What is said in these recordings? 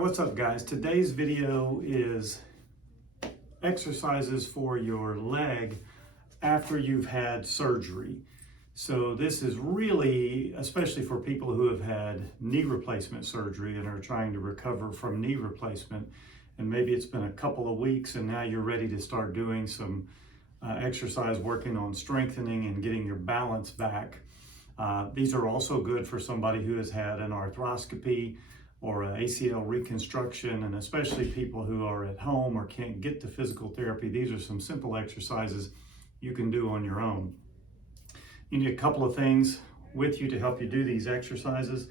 What's up guys? Today's video is exercises for your leg after you've had surgery. So this is really, especially for people who have had knee replacement surgery and are trying to recover from knee replacement, and maybe it's been a couple of weeks and now you're ready to start doing some exercise working on strengthening and getting your balance back. These are also good for somebody who has had an arthroscopy or an ACL reconstruction, and especially people who are at home or can't get to physical therapy. These are some simple exercises you can do on your own. You need a couple of things with you to help you do these exercises.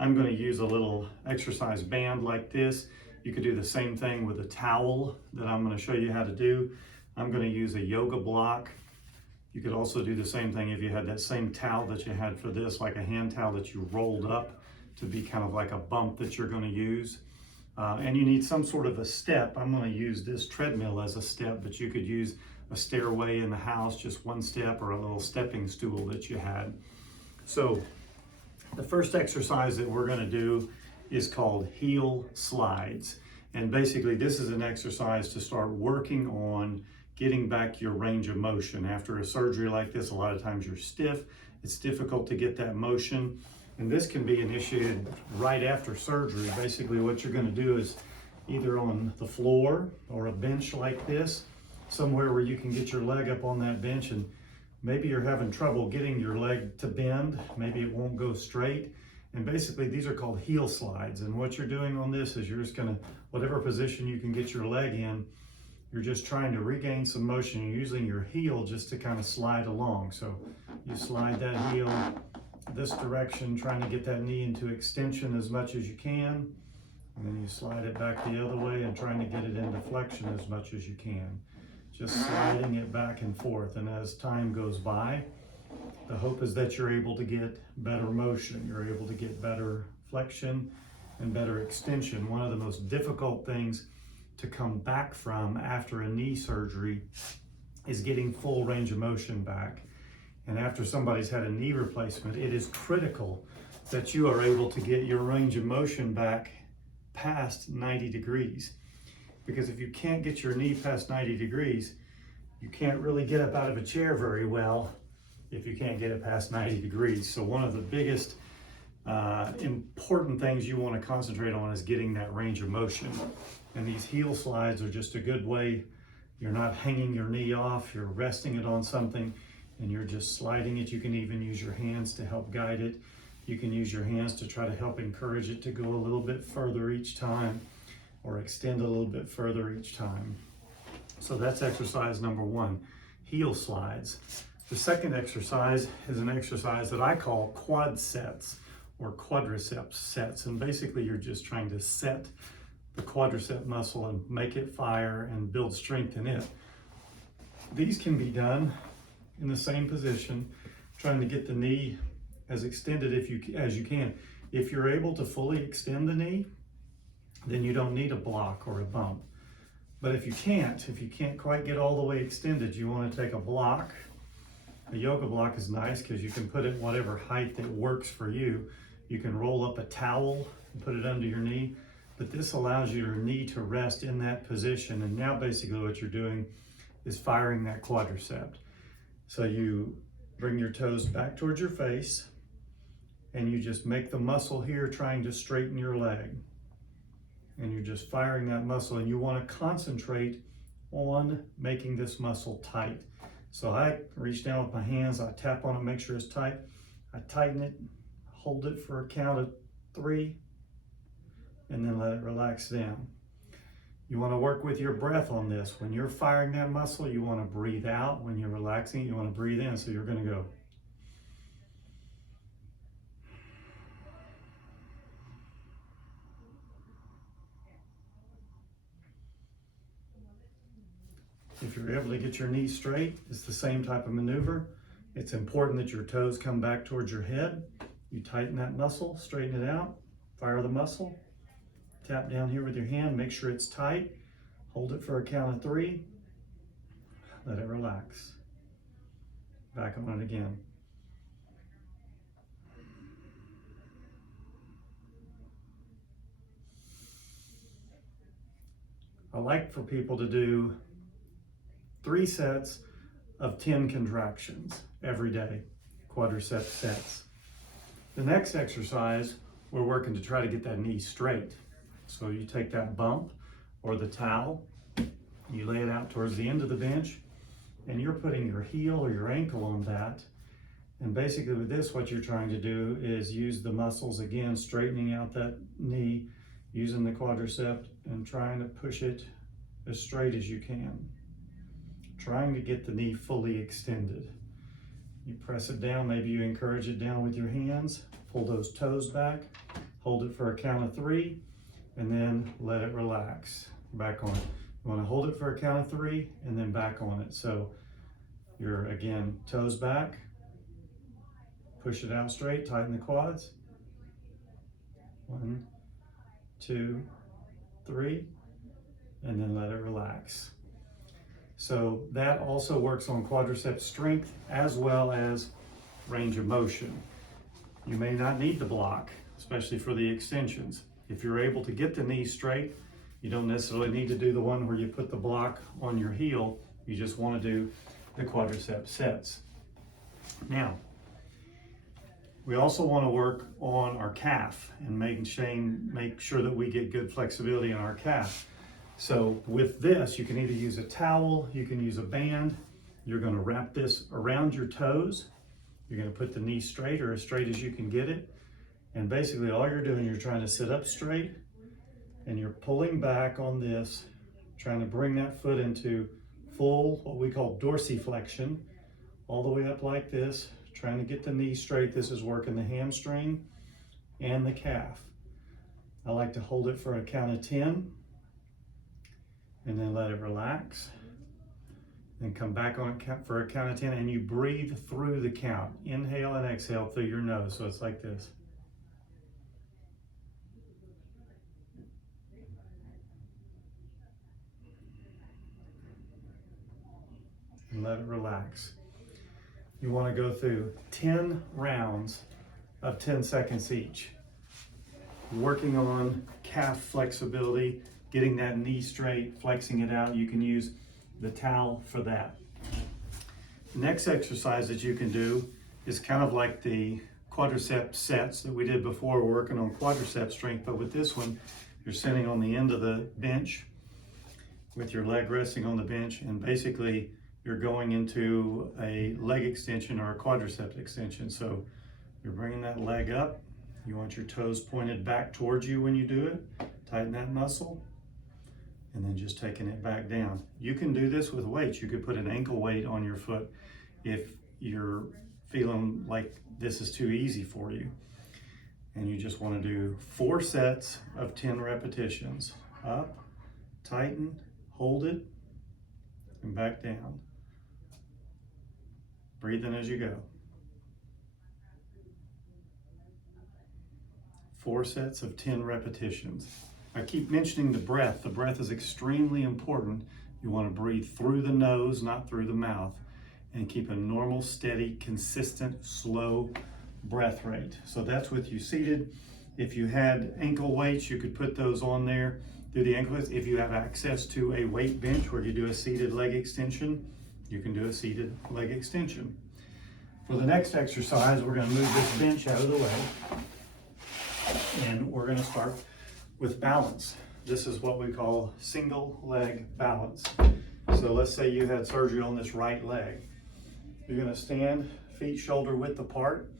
I'm going to use a little exercise band like this. You could do the same thing with a towel that I'm going to show you how to do. I'm going to use a yoga block. You could also do the same thing if you had that same towel that you had for this, like a hand towel that you rolled up to be kind of like a bump that you're going to use. And you need some sort of a step. I'm going to use this treadmill as a step, but you could use a stairway in the house, just one step, or a little stepping stool that you had. So the first exercise that we're going to do is called heel slides. And basically this is an exercise to start working on getting back your range of motion. After a surgery like this, a lot of times you're stiff. It's difficult to get that motion. And this can be initiated right after surgery. Basically what you're going to do is either on the floor or a bench like this, somewhere where you can get your leg up on that bench, and maybe you're having trouble getting your leg to bend, maybe it won't go straight. And basically these are called heel slides. And what you're doing on this is you're just going to, whatever position you can get your leg in, you're just trying to regain some motion. You're using your heel just to kind of slide along. So you slide that heel this direction, trying to get that knee into extension as much as you can, and then you slide it back the other way and trying to get it into flexion as much as you can, just sliding it back and forth. And as time goes by, the hope is that you're able to get better motion, you're able to get better flexion and better extension. One of the most difficult things to come back from after a knee surgery is getting full range of motion back. And after somebody's had a knee replacement, it is critical that you are able to get your range of motion back past 90 degrees. Because if you can't get your knee past 90 degrees, you can't really get up out of a chair very well if you can't get it past 90 degrees. So one of the biggest important things you want to concentrate on is getting that range of motion. And these heel slides are just a good way. You're not hanging your knee off, you're resting it on something, and you're just sliding it. You can even use your hands to help guide it. You can use your hands to try to help encourage it to go a little bit further each time, or extend a little bit further each time. So that's exercise number one, heel slides. The second exercise is an exercise that I call quad sets or quadriceps sets. And basically you're just trying to set the quadricep muscle and make it fire and build strength in it. These can be done in the same position, trying to get the knee as extended as you can. If you're able to fully extend the knee, then you don't need a block or a bump. But if you can't quite get all the way extended, you want to take a block. A yoga block is nice because you can put it whatever height that works for you. You can roll up a towel and put it under your knee, but this allows your knee to rest in that position. And now basically what you're doing is firing that quadricep. So you bring your toes back towards your face and you just make the muscle here trying to straighten your leg. And you're just firing that muscle, and you want to concentrate on making this muscle tight. So I reach down with my hands, I tap on it, make sure it's tight. I tighten it, hold it for a count of 3, and then let it relax down. You want to work with your breath on this. When you're firing that muscle, you want to breathe out. When you're relaxing, you want to breathe in. So you're going to go. If you're able to get your knees straight, it's the same type of maneuver. It's important that your toes come back towards your head. You tighten that muscle, straighten it out, fire the muscle. Tap down here with your hand, make sure it's tight. Hold it for a count of 3. Let it relax. Back on it again. I like for people to do 3 sets of 10 contractions every day, quadriceps sets. The next exercise, we're working to try to get that knee straight. So you take that bump or the towel, you lay it out towards the end of the bench, and you're putting your heel or your ankle on that. And basically with this, what you're trying to do is use the muscles again, straightening out that knee, using the quadricep and trying to push it as straight as you can. Trying to get the knee fully extended. You press it down, maybe you encourage it down with your hands, pull those toes back, hold it for a count of 3, and then let it relax. Back on it. You want to hold it for a count of 3 and then back on it. So you're again, toes back, push it out straight, tighten the quads. 1, 2, 3, and then let it relax. So that also works on quadricep strength as well as range of motion. You may not need the block, especially for the extensions. If you're able to get the knee straight, you don't necessarily need to do the one where you put the block on your heel. You just want to do the quadricep sets. Now, we also want to work on our calf and make sure that we get good flexibility in our calf. So with this, you can either use a towel, you can use a band. You're going to wrap this around your toes. You're going to put the knee straight or as straight as you can get it. And basically all you're doing, you're trying to sit up straight and you're pulling back on this, trying to bring that foot into full, what we call dorsiflexion, all the way up like this, trying to get the knee straight. This is working the hamstring and the calf. I like to hold it for a count of 10 and then let it relax. Then come back on it for a count of 10 and you breathe through the count. Inhale and exhale through your nose. So it's like this. And let it relax. You want to go through 10 rounds of 10 seconds each. Working on calf flexibility, getting that knee straight, flexing it out. You can use the towel for that. The next exercise that you can do is kind of like the quadriceps sets that we did before. We're working on quadricep strength, but with this one, you're sitting on the end of the bench with your leg resting on the bench, and basically you're going into a leg extension or a quadricep extension. So you're bringing that leg up. You want your toes pointed back towards you when you do it. Tighten that muscle. And then just taking it back down. You can do this with weights. You could put an ankle weight on your foot if you're feeling like this is too easy for you. And you just want to do 4 sets of 10 repetitions. Up, tighten, hold it, and back down. Breathe in as you go. 4 sets of 10 repetitions. I keep mentioning the breath. The breath is extremely important. You want to breathe through the nose, not through the mouth, and keep a normal, steady, consistent, slow breath rate. So that's with you seated. If you had ankle weights, you could put those on there. Do the ankle weights. If you have access to a weight bench where you do a seated leg extension, you can do a seated leg extension. For the next exercise, we're going to move this bench out of the way, and we're going to start with balance. This is what we call single leg balance. So let's say you had surgery on this right leg. You're going to stand feet shoulder width apart.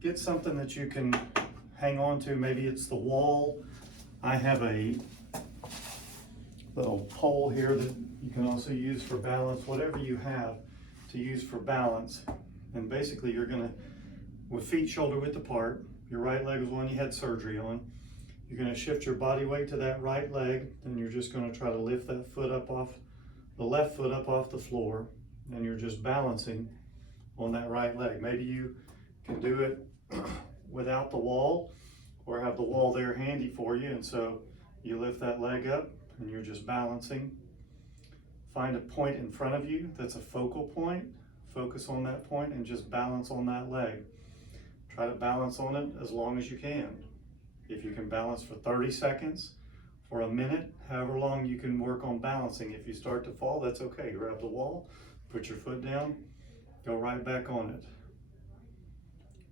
Get something that you can hang on to. Maybe it's the wall. I have a little pole here that you can also use for balance. Whatever you have to use for balance. And basically you're going to, with feet shoulder width apart, your right leg was one you had surgery on. You're going to shift your body weight to that right leg, then you're just going to try to lift that foot up off, the left foot up off the floor, and you're just balancing on that right leg. Maybe you can do it without the wall or have the wall there handy for you, and so you lift that leg up and you're just balancing. Find a point in front of you that's a focal point, focus on that point and just balance on that leg. Try to balance on it as long as you can. If you can balance for 30 seconds, for a minute, however long you can work on balancing. If you start to fall, that's okay. Grab the wall, put your foot down, go right back on it.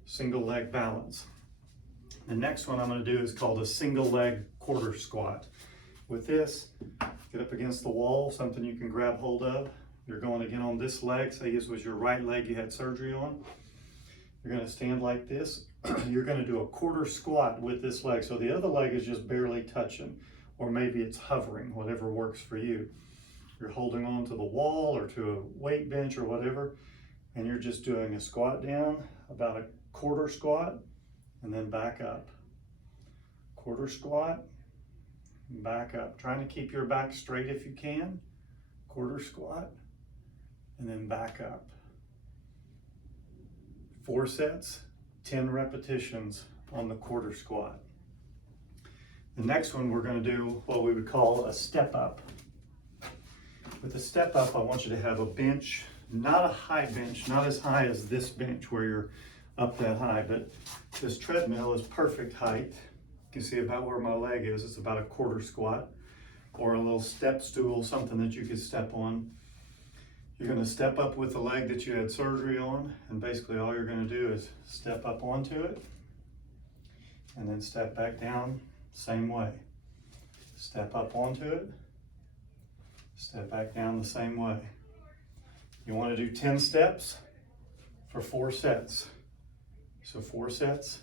Single leg balance. The next one I'm going to do is called a single leg quarter squat. With this, get up against the wall, something you can grab hold of. You're going again on this leg. Say this was your right leg you had surgery on. You're going to stand like this. You're going to do a quarter squat with this leg. So the other leg is just barely touching, or maybe it's hovering, whatever works for you. You're holding on to the wall or to a weight bench or whatever, and you're just doing a squat down, about a quarter squat, and then back up. Quarter squat, back up. Trying to keep your back straight if you can. Quarter squat, and then back up. 4 sets, 10 repetitions on the quarter squat. The next one, we're going to do what we would call a step up. With a step up, I want you to have a bench, not a high bench, not as high as this bench where you're up that high, but this treadmill is perfect height. You can see about where my leg is. It's about a quarter squat, or a little step stool, something that you could step on. You're going to step up with the leg that you had surgery on, and basically all you're going to do is step up onto it and then step back down same way. Step up onto it, step back down the same way. You want to do 10 steps for 4 sets. So 4 sets,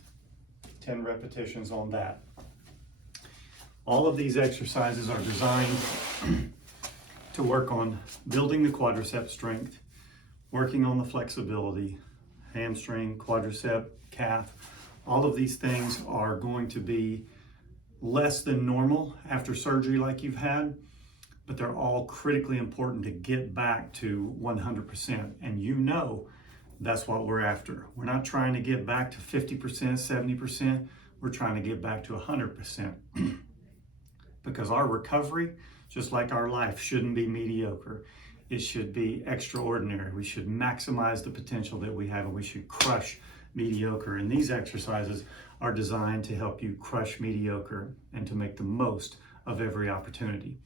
10 repetitions on that. All of these exercises are designed to work on building the quadricep strength, working on the flexibility, hamstring, quadricep, calf. All of these things are going to be less than normal after surgery like you've had, but they're all critically important to get back to 100%. And you know that's what we're after. We're not trying to get back to 50%, 70%. We're trying to get back to 100%. Because our recovery, just like our life, shouldn't be mediocre. It should be extraordinary. We should maximize the potential that we have, and we should crush mediocre. And these exercises are designed to help you crush mediocre and to make the most of every opportunity.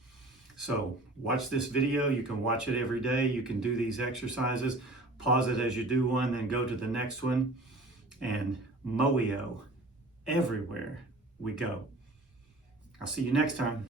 So watch this video. You can watch it every day. You can do these exercises. Pause it as you do one, then go to the next one. And Moio, everywhere we go. I'll see you next time.